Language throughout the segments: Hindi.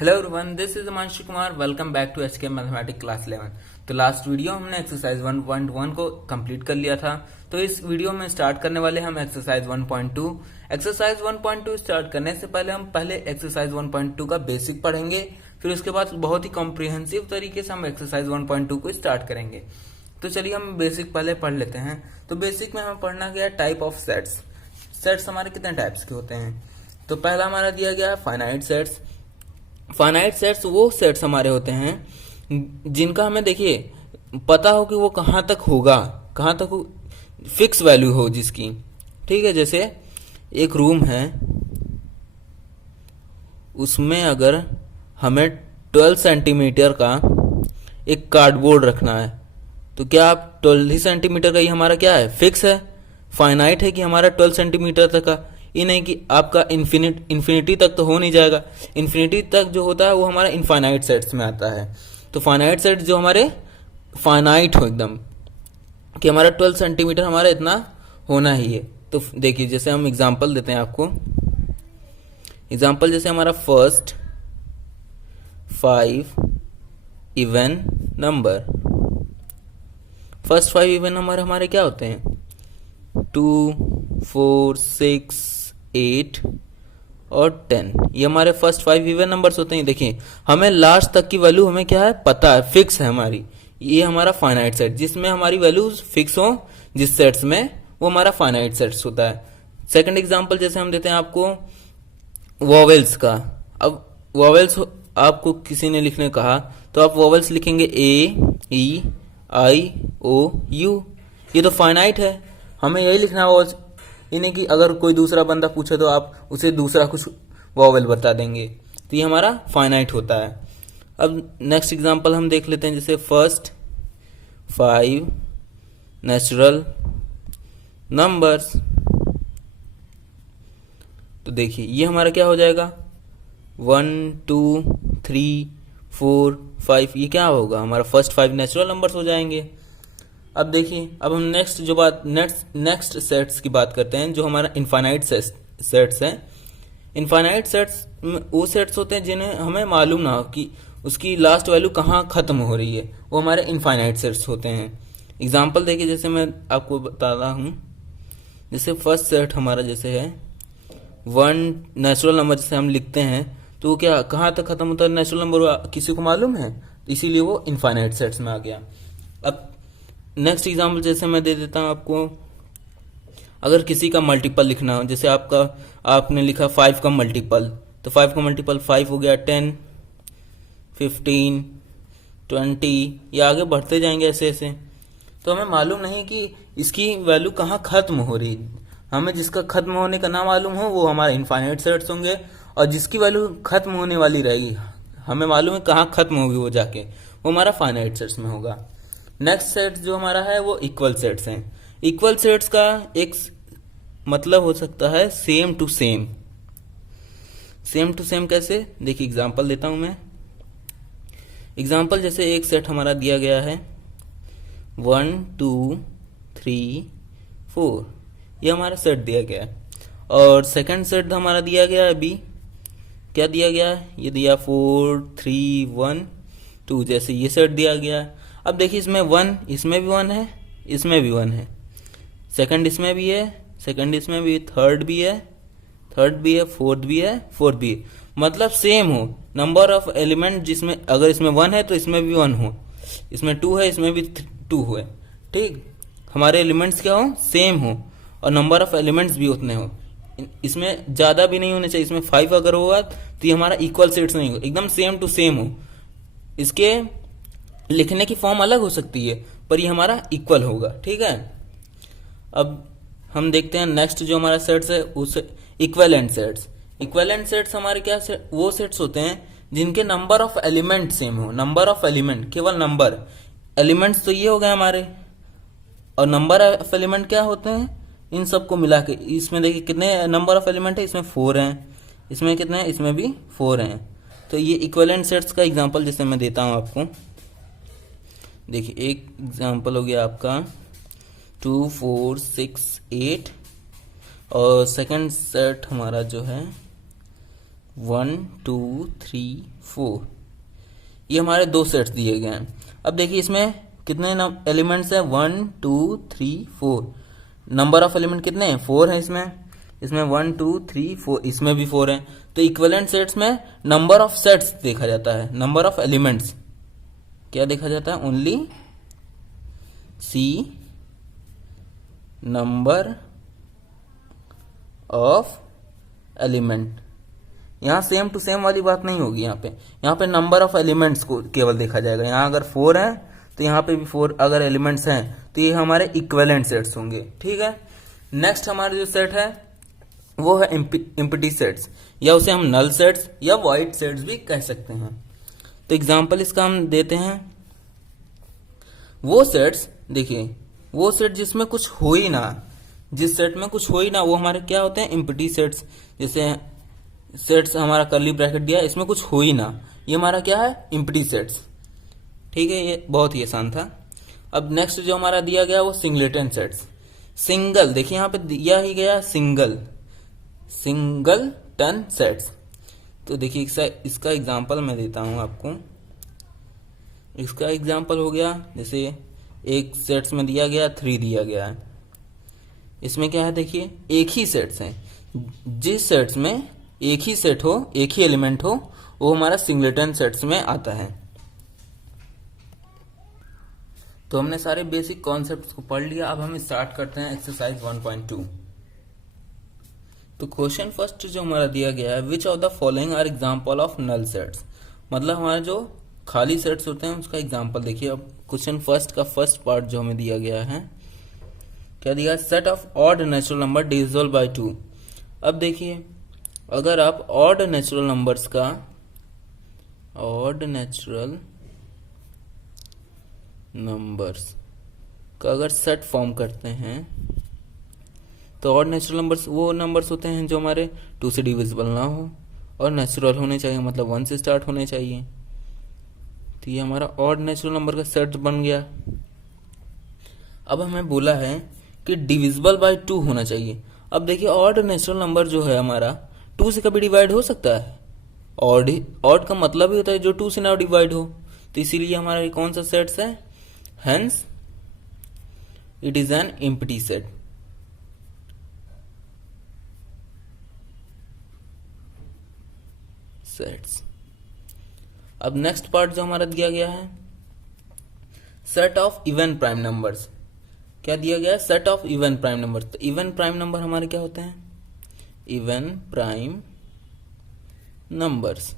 Hello everyone, this is Himanshu Kumar. Welcome back to HK mathematics class 11। तो लास्ट वीडियो हमने एक्सरसाइज 1.1 को कंप्लीट कर लिया था। तो इस वीडियो में स्टार्ट करने वाले हम एक्सरसाइज 1.2। एक्सरसाइज 1.2 स्टार्ट करने से पहले हम पहले एक्सरसाइज 1.2 का बेसिक पढ़ेंगे, फिर उसके बाद बहुत ही कॉम्प्रिहेंसिव तरीके से हम एक्सरसाइज 1.2 को स्टार्ट करेंगे। तो चलिए हम बेसिक पहले पढ़ लेते हैं। तो बेसिक में हमें पढ़ना गया टाइप ऑफ सेट्स। सेट्स हमारे कितने टाइप्स के होते हैं। तो पहला हमारा दिया गया है फाइनाइट सेट्स। फाइनाइट सेट्स वो सेट्स हमारे होते हैं जिनका हमें देखिए पता हो कि वो कहाँ तक होगा, कहाँ तक फिक्स वैल्यू हो जिसकी। ठीक है, जैसे एक रूम है, उसमें अगर हमें 12 सेंटीमीटर का एक कार्डबोर्ड रखना है, तो क्या आप 12 ही सेंटीमीटर का ही हमारा क्या है, फिक्स है, फाइनाइट है कि हमारा 12 सेंटीमीटर तक का। ये नहीं कि आपका इन्फिनिटी तक तो हो नहीं जाएगा। इन्फिनिटी तक जो होता है वो हमारा इनफाइनाइट सेट्स में आता है। तो फाइनाइट सेट्स जो हमारे फाइनाइट हो एकदम, कि हमारा 12 सेंटीमीटर हमारा इतना होना ही है। तो देखिए जैसे हम एग्जांपल देते हैं आपको। एग्जांपल जैसे हमारा first 5 even number. First 5 even number हमारे क्या होते हैं, 2, 4, 6, 8 और 10। ये हमारे फर्स्ट 5 इवन नंबर्स होते हैं। देखिए हमें लास्ट तक की वैल्यू हमें क्या है पता है, फिक्स है हमारी। ये हमारा फाइनाइट सेट जिसमें हमारी वैल्यूज फिक्स हो, जिस सेट्स में, वो हमारा फाइनाइट सेट्स होता है। सेकंड एग्जांपल जैसे हम देते हैं आपको वॉवेल्स का। अब वॉवेल्स आपको किसी ने लिखने कहा तो आप वॉवेल्स लिखेंगे ए, ई, आई, ओ, यू। ये तो फाइनाइट है, हमें यही लिखना है। यानी कि अगर कोई दूसरा बंदा पूछे तो आप उसे दूसरा कुछ वॉवेल बता देंगे। तो ये हमारा फाइनाइट होता है। अब नेक्स्ट एग्जांपल हम देख लेते हैं, जैसे फर्स्ट 5 नेचुरल नंबर्स। तो देखिए ये हमारा क्या हो जाएगा, 1, 2, 3, 4, 5। ये क्या होगा, हमारा फर्स्ट 5 नेचुरल नंबर्स हो जाएंगे। अब देखिए, अब हम नेक्स्ट सेट्स की बात करते हैं, जो हमारा इनफाइनाइट सेट्स हैं। इनफाइनाइट सेट्स वो सेट्स होते हैं जिन्हें हमें मालूम ना हो कि उसकी लास्ट वैल्यू कहाँ खत्म हो रही है, वो हमारे इनफाइनाइट सेट्स होते हैं। एग्जांपल देखिए, जैसे मैं आपको बता रहा हूँ, जैसे फर्स्ट सेट हमारा जैसे है 1 नेचुरल नंबर, जैसे हम लिखते हैं तो वो क्या कहाँ तक खत्म होता है नेचुरल नंबर, किसी को मालूम है, इसीलिए वो इनफाइनाइट सेट्स में आ गया। अब नेक्स्ट एग्जाम्पल जैसे मैं दे देता हूँ आपको, अगर किसी का मल्टीपल लिखना हो, जैसे आपने लिखा 5 का मल्टीपल, तो 5 का मल्टीपल 5 हो गया, 10, 15, 20, या आगे बढ़ते जाएंगे ऐसे ऐसे। तो हमें मालूम नहीं कि इसकी वैल्यू कहाँ खत्म हो रही। हमें जिसका खत्म होने का ना मालूम हो वो हमारे इनफाइनाइट सेट्स होंगे, और जिसकी वैल्यू खत्म होने वाली रहेगी, हमें मालूम है कहाँ खत्म होगी वो जाके, वो हमारा फाइनाइट सेट्स में होगा। नेक्स्ट सेट जो हमारा है वो इक्वल सेट्स हैं। इक्वल सेट्स का एक मतलब हो सकता है same to same. Same to same कैसे, देखिए एग्जांपल देता हूं मैं। एग्जांपल जैसे एक सेट हमारा दिया गया है 1, 2, 3, 4, ये हमारा सेट दिया गया है। और सेकंड सेट हमारा दिया गया है अभी, क्या दिया गया है, ये दिया 4, 3, 1, 2, जैसे ये सेट दिया गया है। अब देखिए इसमें 1, इसमें भी 1 है, इसमें भी 1 है, सेकंड इसमें भी है, सेकंड इसमें भी, थर्ड भी है, थर्ड भी है, फोर्थ भी है, फोर्थ भी है। मतलब सेम हो नंबर ऑफ एलिमेंट, जिसमें अगर इसमें 1 है तो इसमें भी 1 हो, इसमें 2 है इसमें भी 2 हो। ठीक, हमारे एलिमेंट्स क्या हो, सेम हो, और नंबर ऑफ एलिमेंट्स भी उतने हो। इसमें ज्यादा भी नहीं होने चाहिए। इसमें 5 अगर होगा तो ये हमारा इक्वल सेट्स नहीं हो, एकदम सेम टू सेम हो। इसके लिखने की फॉर्म अलग हो सकती है पर ये हमारा इक्वल होगा। ठीक है, अब हम देखते हैं नेक्स्ट जो हमारा सेट्स है उस इक्विवेलेंट सेट्स। इक्विवेलेंट सेट्स हमारे क्या वो सेट्स होते हैं जिनके नंबर ऑफ एलिमेंट सेम हो। नंबर ऑफ एलिमेंट, केवल नंबर, एलिमेंट्स तो ये हो गए हमारे, और नंबर ऑफ एलिमेंट क्या होते हैं, इन सबको मिला के। इसमें देखिए कितने नंबर ऑफ एलिमेंट है, इसमें 4 हैं, इसमें कितने हैं, इसमें भी 4 हैं। तो ये इक्विवेलेंट सेट्स का एग्जाम्पल जैसे मैं देता हूँ आपको। देखिए एक एग्जांपल हो गया आपका 2, 4, 6, 8, और सेकंड सेट हमारा जो है 1 2 3 4, ये हमारे दो सेट्स दिए गए हैं। अब देखिए इसमें कितने एलिमेंट्स हैं, 1 2 3 4। नंबर ऑफ एलिमेंट कितने हैं, 4 हैं इसमें 1 2 3 4, इसमें भी 4 हैं। तो इक्विवेलेंट सेट्स में नंबर ऑफ सेट्स देखा जाता है, नंबर ऑफ एलिमेंट्स क्या देखा जाता है, only see number of element. यहाँ सेम टू सेम वाली बात नहीं होगी, यहाँ पे नंबर ऑफ एलिमेंट्स को केवल देखा जाएगा। यहाँ अगर 4 है तो यहाँ पे भी 4 अगर एलिमेंट्स हैं तो ये हमारे इक्विवेलेंट सेट्स होंगे। ठीक है, नेक्स्ट हमारा जो सेट है वो है एम्प्टी सेट्स, या उसे हम नल सेट्स या वॉइड सेट्स भी कह सकते हैं। तो एग्जांपल इसका हम देते हैं, वो सेट्स देखिए, वो सेट जिसमें कुछ हो ही ना, जिस सेट में कुछ हो ही ना, वो हमारे क्या होते हैं, एम्प्टी सेट्स। जैसे सेट्स हमारा कर्ली ब्रैकेट दिया, इसमें कुछ हो ही ना, ये हमारा क्या है, एम्प्टी सेट्स। ठीक है, ये बहुत ही आसान था। अब नेक्स्ट जो हमारा दिया गया वो सिंगलेटन सेट्स। सिंगल, देखिए यहाँ पे दिया ही गया सिंगल टन सेट्स। तो देखिए इसका एग्जांपल मैं देता हूं आपको। इसका एग्जांपल हो गया, जैसे एक सेट्स में दिया गया 3 दिया गया है। इसमें क्या है, देखिए एक ही सेट्स हैं, जिस सेट्स में एक ही सेट हो, एक ही एलिमेंट हो, वो हमारा सिंगलेटन सेट्स में आता है। तो हमने सारे बेसिक कॉन्सेप्ट्स को पढ़ लिया। अब हम स्टार्ट करते हैं एक्सरसाइज 1.2। तो क्वेश्चन फर्स्ट जो हमारा दिया गया है, which of the following are example of null sets, मतलब हमारे जो खाली सेट्स होते हैं उसका एग्जाम्पल देखिए। अब क्वेश्चन फर्स्ट का फर्स्ट पार्ट जो हमें दिया गया है, क्या दिया, set of odd natural number divisible by 2। अब देखिए अगर आप ऑड नेचुरल नंबर्स का, ऑड नेचुरल नंबर्स का अगर सेट फॉर्म करते हैं, तो ऑड नेचुरल नंबर्स वो नंबर्स होते हैं जो हमारे 2 से डिविजिबल ना हो और नेचुरल होने चाहिए, मतलब 1 से स्टार्ट होने चाहिए। तो ये हमारा ऑड नेचुरल नंबर का सेट बन गया। अब हमें बोला है कि डिविजिबल बाय 2 होना चाहिए। अब देखिए ऑड नेचुरल नंबर जो है हमारा 2 से कभी डिवाइड हो सकता है, ऑड का मतलब ही होता है जो 2 से ना डिवाइड हो। तो इसीलिए हमारा कौन सा सेट्स है, hence it is an empty set. Sets. अब नेक्स्ट पार्ट जो हमारा दिया गया है, set of even prime numbers. क्या दिया गया है, set of even prime number. तो इवन प्राइम नंबर हमारे क्या होते हैं, इवन प्राइम नंबर्स।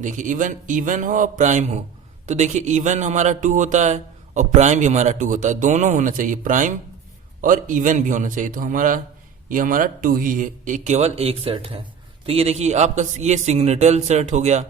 देखिए इवन हो और प्राइम हो, तो देखिए इवन हमारा 2 होता है और प्राइम भी हमारा 2 होता है, दोनों होना चाहिए, प्राइम और इवन भी होना चाहिए। तो ये हमारा 2 ही है, केवल एक सेट है। तो ये देखिए आपका ये सिग्नेटल सेट हो गया।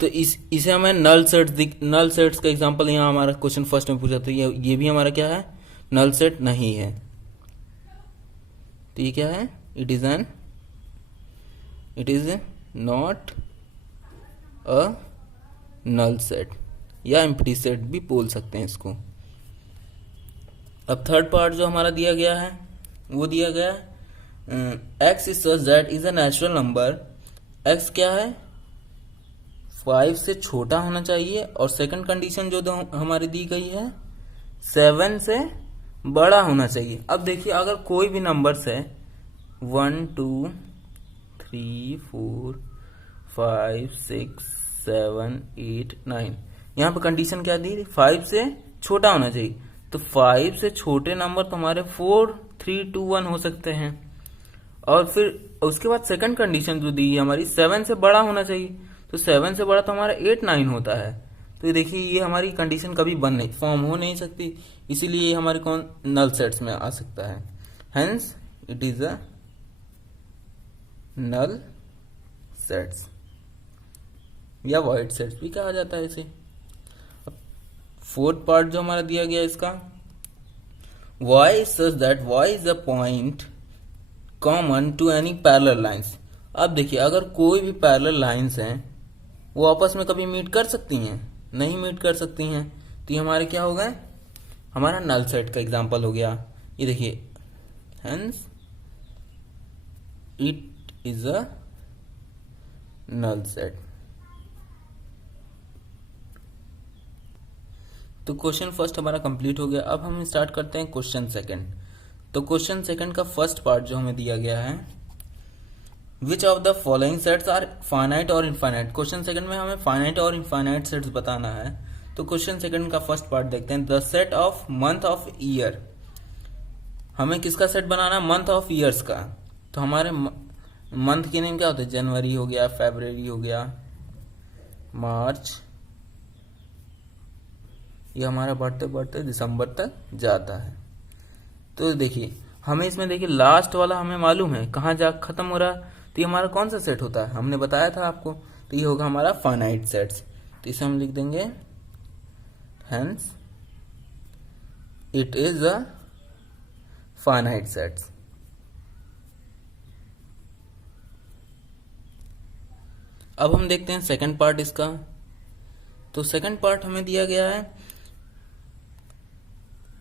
तो इसे हमें नल सेट्स का एग्जांपल यहाँ हमारा क्वेश्चन फर्स्ट में पूछा, तो ये भी हमारा क्या है, नल सेट नहीं है। तो ये क्या है, it is not a null set, या एम्प्टी सेट भी बोल सकते हैं इसको। अब थर्ड पार्ट जो हमारा दिया गया है, वो दिया गया है x is such that is a natural number. x क्या है, 5 से छोटा होना चाहिए, और सेकंड कंडीशन जो हमारी दी गई है 7 से बड़ा होना चाहिए। अब देखिए अगर कोई भी नंबर्स है 1 2 3 4 5 6 7 8 9, यहाँ पे कंडीशन क्या दी, 5 से छोटा होना चाहिए। तो 5 से छोटे नंबर तो हमारे 4 3 2 1 हो सकते हैं, और फिर उसके बाद सेकंड कंडीशन जो दी है हमारी 7 से बड़ा होना चाहिए। तो 7 से बड़ा तो हमारा 8 9 होता है। तो देखिए ये हमारी कंडीशन कभी फॉर्म हो नहीं सकती, इसीलिए ये हमारे कौन नल सेट्स में आ सकता है। Hence it is a null sets, या वॉइड सेट्स भी कहा जाता है इसे। फोर्थ पार्ट जो हमारा दिया गया इसका, y is such that y is a point common to any parallel lines। अब देखिए अगर कोई भी पैरेलल लाइंस हैं वो आपस में कभी मीट कर सकती हैं, नहीं मीट कर सकती हैं। तो ये हमारे क्या हो गए, हमारा नल सेट का एग्जांपल हो गया। ये देखिए hence it is a null set. तो क्वेश्चन फर्स्ट हमारा कंप्लीट हो गया। अब हम स्टार्ट करते हैं क्वेश्चन सेकंड। तो क्वेश्चन सेकंड का फर्स्ट पार्ट जो हमें दिया गया है, which of the following sets are finite और इनफाइनाइट। क्वेश्चन सेकंड में हमें फाइनाइट और इनफाइनाइट सेट्स बताना है। तो क्वेश्चन सेकंड का फर्स्ट पार्ट देखते हैं। The set of month of year, हमें किसका सेट बनाना है? मंथ ऑफ ईयर्स का। तो हमारे मंथ के नेम क्या होते हैं? जनवरी हो गया, फरवरी हो गया, मार्च, ये हमारा बढ़ते बढ़ते दिसंबर तक जाता है। तो देखिए हमें इसमें देखिए लास्ट वाला हमें मालूम है कहाँ जा खत्म हो रहा है। तो ये हमारा कौन सा सेट होता है? हमने बताया था आपको। तो ये होगा हमारा फाइनाइट सेट्स। तो इसे हम लिख देंगे hence it is a finite sets. अब हम देखते हैं सेकंड पार्ट इसका। तो सेकंड पार्ट हमें दिया गया है,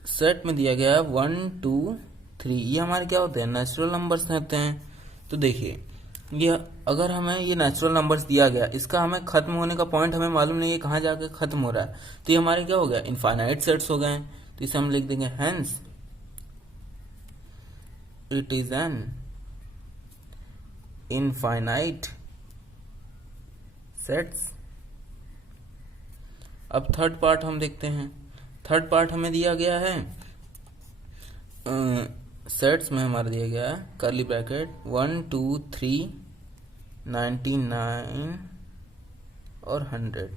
सेट में दिया गया है 1 2 3। ये हमारे क्या होते हैं? नेचुरल नंबर्स होते हैं। तो देखिए ये अगर हमें ये नेचुरल नंबर्स दिया गया, इसका हमें खत्म होने का पॉइंट हमें मालूम नहीं है कहाँ जाकर खत्म हो रहा है। तो ये हमारे क्या हो गया? इनफाइनाइट सेट्स हो गए। तो इसे हम लिख देंगे hence it is an infinite sets. अब थर्ड पार्ट हम देखते हैं। थर्ड पार्ट हमें दिया गया है, सेट्स में हमारा दिया गया है कर्ली ब्रैकेट 1 2 3 99 और 100।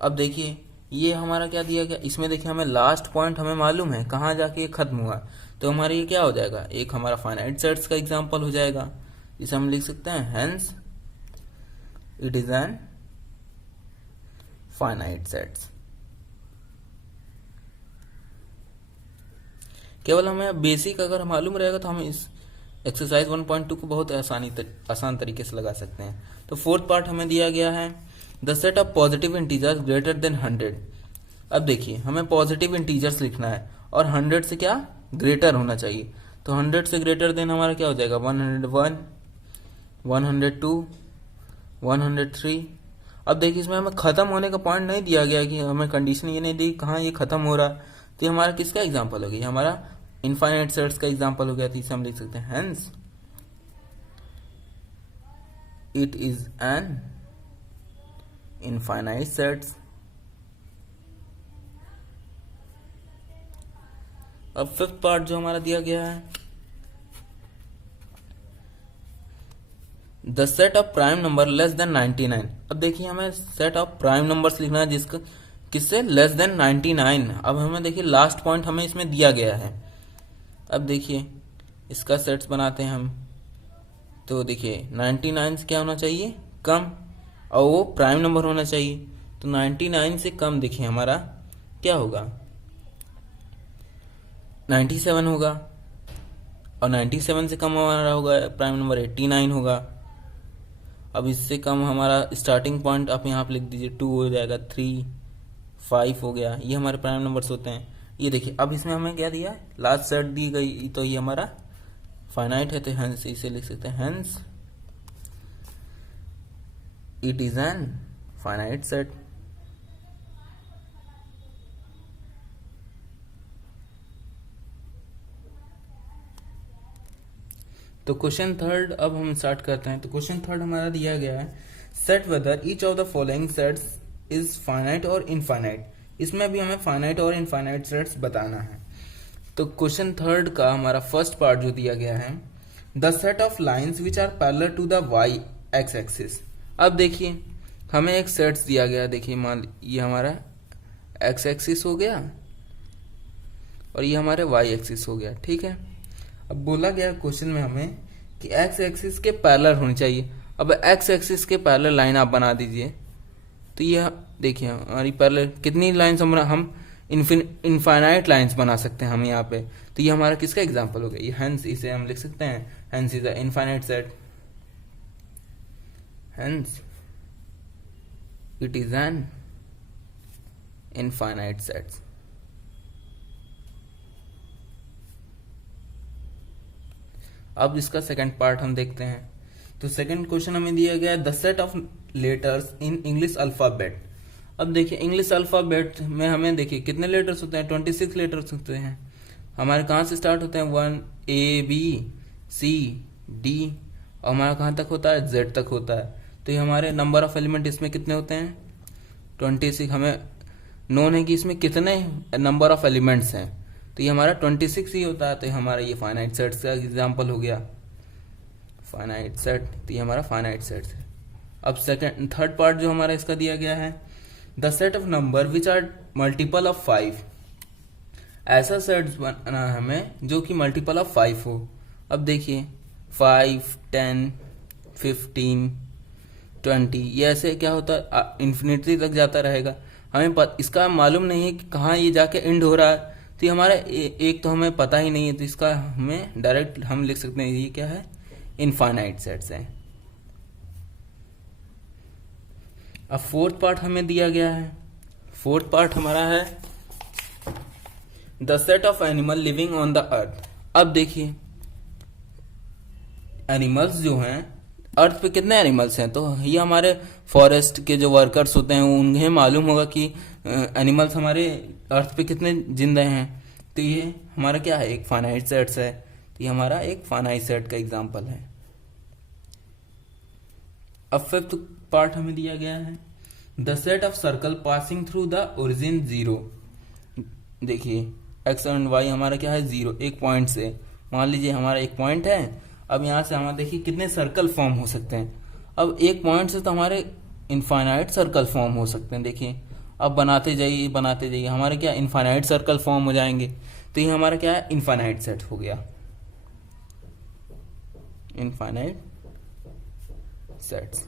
अब देखिए ये हमारा क्या दिया गया, इसमें देखिए हमें लास्ट पॉइंट हमें मालूम है कहाँ जाके ये खत्म हुआ। तो हमारा ये क्या हो जाएगा? एक हमारा फाइनाइट सेट्स का एग्जांपल हो जाएगा। इसे हम लिख सकते हैं hence it is an finite sets. केवल हमें बेसिक अगर मालूम रहेगा तो हम इस एक्सरसाइज 1.2 को बहुत आसान तरीके से लगा सकते हैं। तो फोर्थ पार्ट हमें दिया गया है the set of positive integers greater than 100। अब देखिए हमें पॉजिटिव इंटीजर्स लिखना है और 100 से क्या ग्रेटर होना चाहिए। तो 100 से ग्रेटर देन हमारा क्या हो जाएगा? 101 102 103। अब देखिए इसमें हमें खत्म होने का पॉइंट नहीं दिया गया कि हमें कंडीशन ये नहीं दी कहाँ ये खत्म हो रहा। तो ये हमारा किसका एग्जाम्पल हो गया? हमारा इनफाइनाइट सेट्स का एग्जाम्पल हो गया। तो इसे हम लिख सकते हैं hence it is an infinite sets. अब फिफ्थ पार्ट जो हमारा दिया गया है the set of prime number less than 99। अब देखिए हमें सेट ऑफ प्राइम नंबर्स लिखना है जिसका किससे लेस देन 99। अब हमें देखिए लास्ट पॉइंट हमें इसमें दिया गया है। अब देखिए इसका सेट्स बनाते हैं हम। तो देखिए 99 से क्या होना चाहिए? कम, और वो प्राइम नंबर होना चाहिए। तो 99 से कम देखिए हमारा क्या होगा? 97 होगा। और 97 से कम हमारा होगा प्राइम नंबर 89 होगा। अब इससे कम हमारा स्टार्टिंग पॉइंट आप यहाँ पे लिख दीजिए 2 हो जाएगा, 3 5 हो गया। ये हमारे प्राइम नंबर्स होते हैं। ये देखिए अब इसमें हमें क्या दिया है? लास्ट सेट दी गई। तो ये हमारा फाइनाइट है। तो हेंस इसे लिख सकते हैं hence it is an finite set. तो क्वेश्चन थर्ड अब हम स्टार्ट करते हैं। तो क्वेश्चन थर्ड हमारा दिया गया है set whether each of the following sets is finite और इनफाइनाइट। इसमें भी हमें फाइनाइट और इनफाइनाइट सेट्स बताना है। तो क्वेश्चन थर्ड का हमारा फर्स्ट पार्ट जो दिया गया है the set of lines which are parallel to the Y X axis. अब देखिए हमें एक सेट्स दिया गया। देखिए मान ये हमारा एक्स एक्सिस हो गया और ये हमारे वाई एक्सिस हो गया, ठीक है। अब बोला गया क्वेश्चन में हमें कि एक्स एक्सिस के पैरेलल होनी चाहिए। अब एक्स एक्सिस के पैरेलल लाइन आप बना दीजिए। तो ये देखिए हमारी पैरेलल कितनी लाइन्स हम इनफाइनाइट लाइन्स बना सकते हैं हम यहाँ पे। तो ये हमारा किसका एग्जांपल हो गया? ये हेंस इसे हम लिख सकते हैं hence is a infinite set. Hence it is an infinite set. अब इसका सेकंड पार्ट हम देखते हैं। तो सेकंड क्वेश्चन हमें दिया गया है the set of letters in English alphabet. अब देखिए इंग्लिश अल्फाबेट में हमें देखिए कितने लेटर्स होते हैं, 26 लेटर्स होते हैं। हमारे कहाँ से स्टार्ट होते हैं, 1 ABCD, और हमारा कहाँ तक होता है, Z तक होता है। तो ये हमारे नंबर ऑफ एलिमेंट इसमें कितने होते हैं, 26। हमें नोन है कि इसमें कितने नंबर ऑफ एलिमेंट्स हैं, तो ये हमारा 26 ही होता है। तो ये हमारा ये फाइनाइट सेट का एग्जाम्पल हो गया, फाइनाइट सेट। तो ये हमारा फाइनाइट सेट है। अब थर्ड पार्ट जो हमारा इसका दिया गया है the set of number which are multiple of 5। ऐसा सेट बनाना है हमें जो कि मल्टीपल ऑफ 5 हो। अब देखिए 5, 10, 15, 20, ये ऐसे क्या होता है इन्फिनिटी तक जाता रहेगा। हमें इसका मालूम नहीं है कि कहाँ ये जाके एंड हो रहा है। तो ये हमारा एक तो हमें पता ही नहीं है, तो इसका हमें डायरेक्ट हम लिख सकते हैं ये क्या है, इनफाइनाइट सेट्स है। अब फोर्थ पार्ट हमें दिया गया है। फोर्थ पार्ट हमारा है the set of animal living on the earth. अब देखिए एनिमल्स जो हैं अर्थ पे कितने एनिमल्स हैं, तो ये हमारे फॉरेस्ट के जो वर्कर्स होते हैं उन्हें मालूम होगा कि एनिमल्स हमारे अर्थ पे कितने जिंदा हैं। तो ये हमारा क्या है, एक फाइनाइट सेट्स है। तो ये हमारा एक फाइनाइट सेट का एग्जांपल है। अब फिफ्थ पार्ट हमें दिया गया है the set of circle passing through the origin 0। देखिए एक्स एंड वाई हमारा क्या है, 0, एक पॉइंट से। मान लीजिए हमारा एक पॉइंट है। अब यहाँ से हमारा देखिए कितने सर्कल फॉर्म हो सकते हैं। अब एक पॉइंट से तो हमारे इनफाइनाइट सर्कल फॉर्म हो सकते हैं। देखिए अब बनाते जाइए हमारे क्या इनफाइनाइट सर्कल फॉर्म हो जाएंगे। तो ये हमारा क्या है, इनफाइनाइट सेट हो गया, इनफाइनाइट सेट्स।